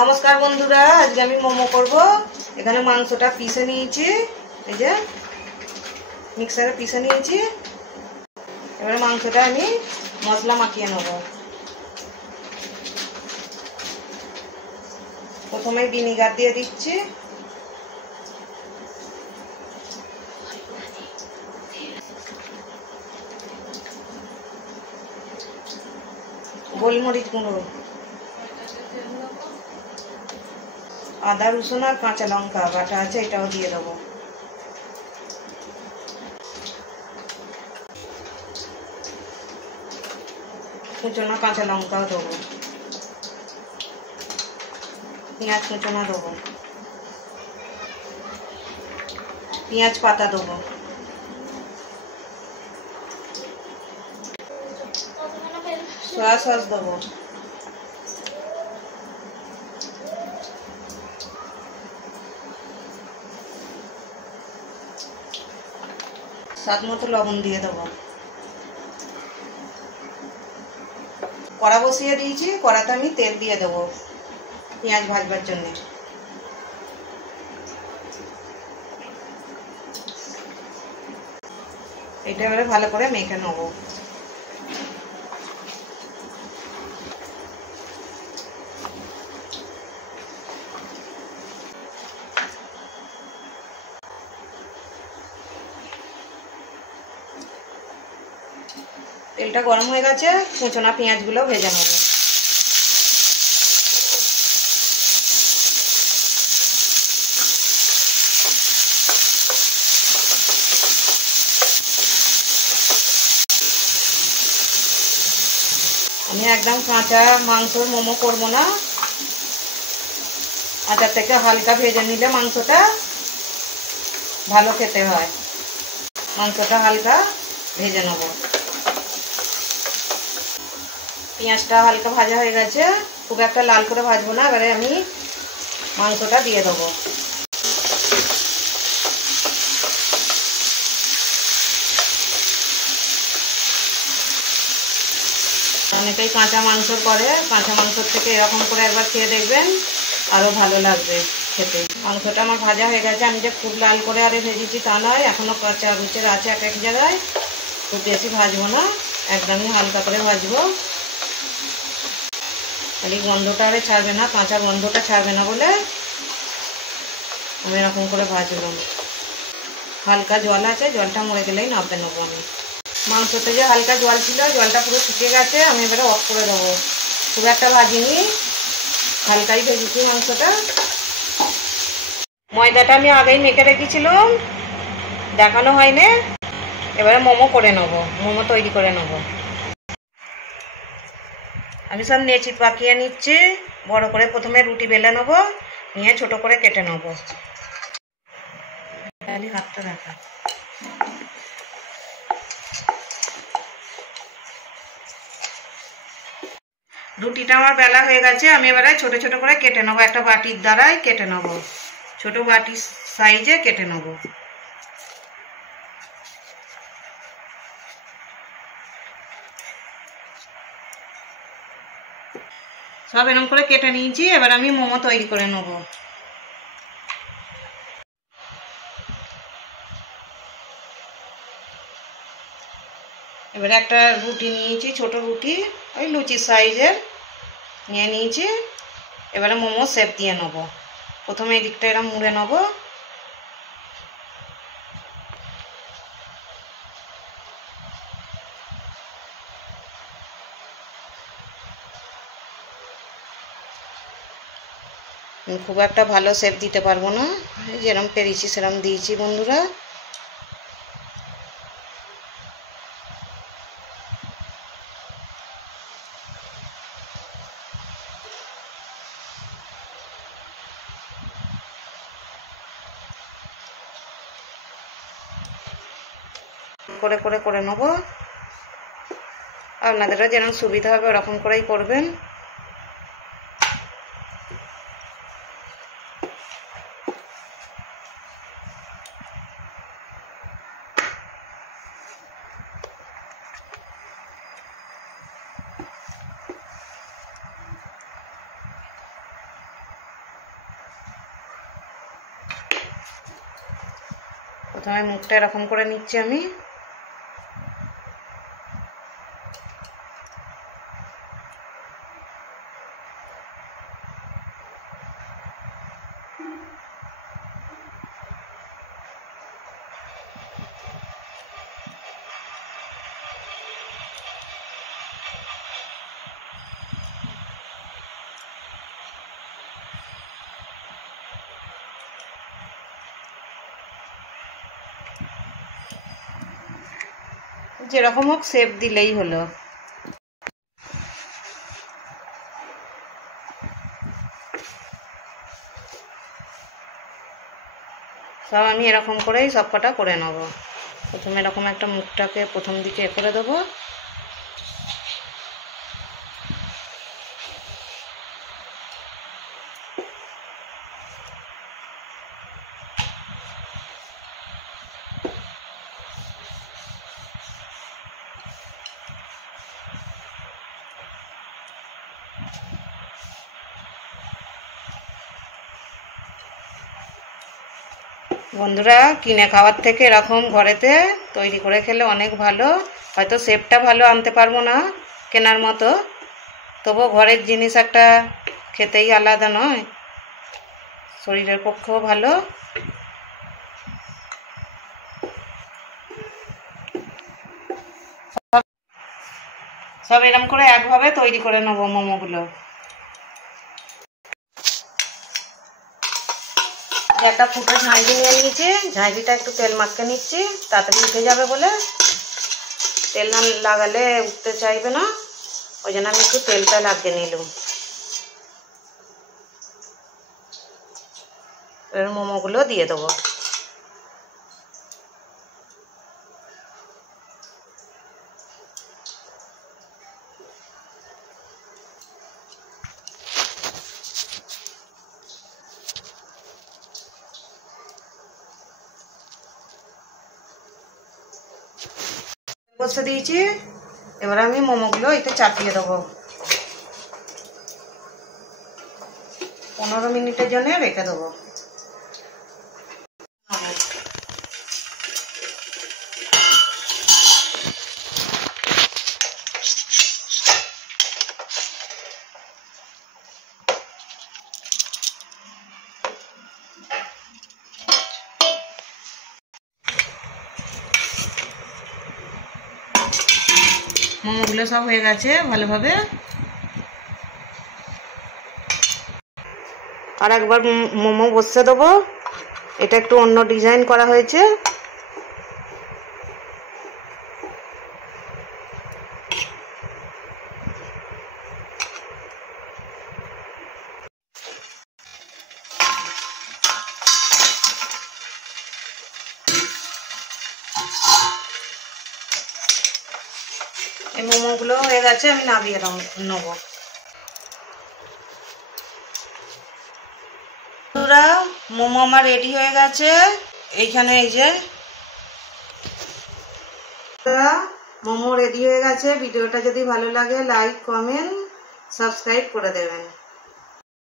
নমস্কার বন্ধুরা, আজকে আমি মোমো করব। এখানে মাংসটা পিষে নিয়েছি, এই যে মিক্সারে পিষে নিয়েছি। এবারে মাংসটা আমি মশলা মাখিয়ে নেব। প্রথমে ভিনিগার দিয়ে দিচ্ছি, গোলমরিচ গুঁড়ো, আদা রসুন আর কাঁচা লঙ্কা বাটা আছে, এটাও দিয়ে দেবো। কুচনো কাঁচা লঙ্কাও দেবো, পেঁয়াজ কুচনো দেবো, পেঁয়াজ পাতা দেবো, সয়া সস দেবো, স্বাদ মতো লবণ দিয়ে দেবো। কড়া বসিয়ে দিয়েছি, কড়াতে আমি তেল দিয়ে দেবো পেঁয়াজ ভাজবার জন্য। এটা এবারে ভালো করে মেখে নেব। তেলটা গরম হয়ে গেছে, কুচনা পেঁয়াজগুলো ভেজে নেব। আমি একদম কাঁচা মাংসর মোমো করবো না, আচার থেকে হালকা ভেজে নিলে মাংসটা ভালো খেতে হয়। মাংসটা হালকা ভেজে নেব। পেঁয়াজটা হালকা ভাজা হয়ে গেছে, খুব একটা লাল করে ভাজবো না। এবারে আমি মাংসটা দিয়ে দেবো। অনেকেই কাঁচা মাংস করে, কাঁচা মাংসর থেকে এরকম করে একবার খেয়ে দেখবেন, আরও ভালো লাগবে খেতে। মাংসটা আমার ভাজা হয়ে গেছে। আমি যে খুব লাল করে আরে ভেজেছি তা নয়, এখনও কাঁচা গুচের আছে এক এক জায়গায়। খুব বেশি ভাজবো না, একদমই হালকা করে ভাজবো। খালি গন্ধটা আরে ছাড়বে না, কাঁচা গন্ধটা ছাড়বে না বলে আমি এরকম করে ভাজলাম। হালকা জল আছে, জলটা মরে গেলেই নামিয়ে নেবো আমি। মাংসতে যে হালকা জল ছিল, জলটা পুরো শুকিয়ে গেছে। আমি এবারে অফ করে দেবো। খুব একটা ভাজিনি, হালকাই ভেজেছি মাংসটা। ময়দাটা আমি আগেই মেখে রেখেছিলাম, দেখানো হয়নি। এবারে মোমো করে নেবো, মোমো তৈরি করে নেবো। আমি সব নেচি পাকিয়ে নিচ্ছি। বড় করে প্রথমে রুটি বেলে নেবো, নিয়ে ছোট করে কেটে নেবো। হাতটা দেখা, রুটিটা আমার বেলা হয়ে গেছে। আমি এবারে ছোট ছোট করে কেটে নেবো, একটা বাটির দ্বারাই কেটে নেবো। ছোট বাটির সাইজে কেটে নেবো। সব এরকম করে কেটে নিয়েছি। এবার আমি মোমো তৈরি করে নেবো। এবারে একটা রুটি নিয়েছি, ছোট রুটি, ওই লুচি সাইজের নিয়ে নিয়েছি। এবারে মোমো শেপ দিয়ে নেবো। প্রথমে এই দিকটা এরকম মুড়ে নেবো। খুব একটা ভালো শেপ দিতে পারবো না, যেরকম পেরেছি সেরকম দিয়েছি বন্ধুরা। করে করে করে নেবো। আপনাদেরও যেরকম সুবিধা হবে ওরকম করেই করবেন। প্রথমে মুখটা এরকম করে নিচ্ছি আমি। যেরকম হোক শেপ দিলেই হলো। সব আমি এরকম করেই সব কটা করে নেব। প্রথমে এরকম একটা মুখটাকে প্রথম দিকে করে দেবো, বন্ধুরা কিনে খাওয়ার থেকে এরকম ঘরেতে তৈরি করে খেলে অনেক ভালো। হয়তো শেপটা ভালো আনতে পারবো না কেনার মতো, তবু ঘরের জিনিস একটা খেতেই আলাদা নয়, শরীরের পক্ষেও ভালো। সব এরকম করে একভাবে তৈরি করে নেবো মোমোগুলো। একটা ফুটো ঝাঁঝরি নিয়ে নিয়েছি, ঝাঁঝরিটা একটু তেল মাখিয়ে নিচ্ছি, তাড়াতাড়ি উঠে যাবে বলে। তেল না লাগালে উঠতে চাইবে না, ওই জন্য আমি একটু তেলটা লাগিয়ে নিলাম। এর মোমোগুলো দিয়ে দেবো। বসে দিয়েছি, এবার আমি মোমোগুলো এতে চাপিয়ে দেবো। 15 মিনিটের জন্য রেখে দেবো। মোমোগুলো সব হয়ে গেছে ভালোভাবে। আর একবার মোমো বসিয়ে দেবো। এটা একটু অন্য ডিজাইন করা হয়েছে। এই মোমোগুলো হয়ে গেছে, আমি নামিয়ে নেব। বন্ধুরা মোমো আমার রেডি হয়ে গেছে। এইখানে এই যে মোমো রেডি হয়ে গেছে। ভিডিওটা যদি ভালো লাগে লাইক, কমেন্ট, সাবস্ক্রাইব করে দেবেন।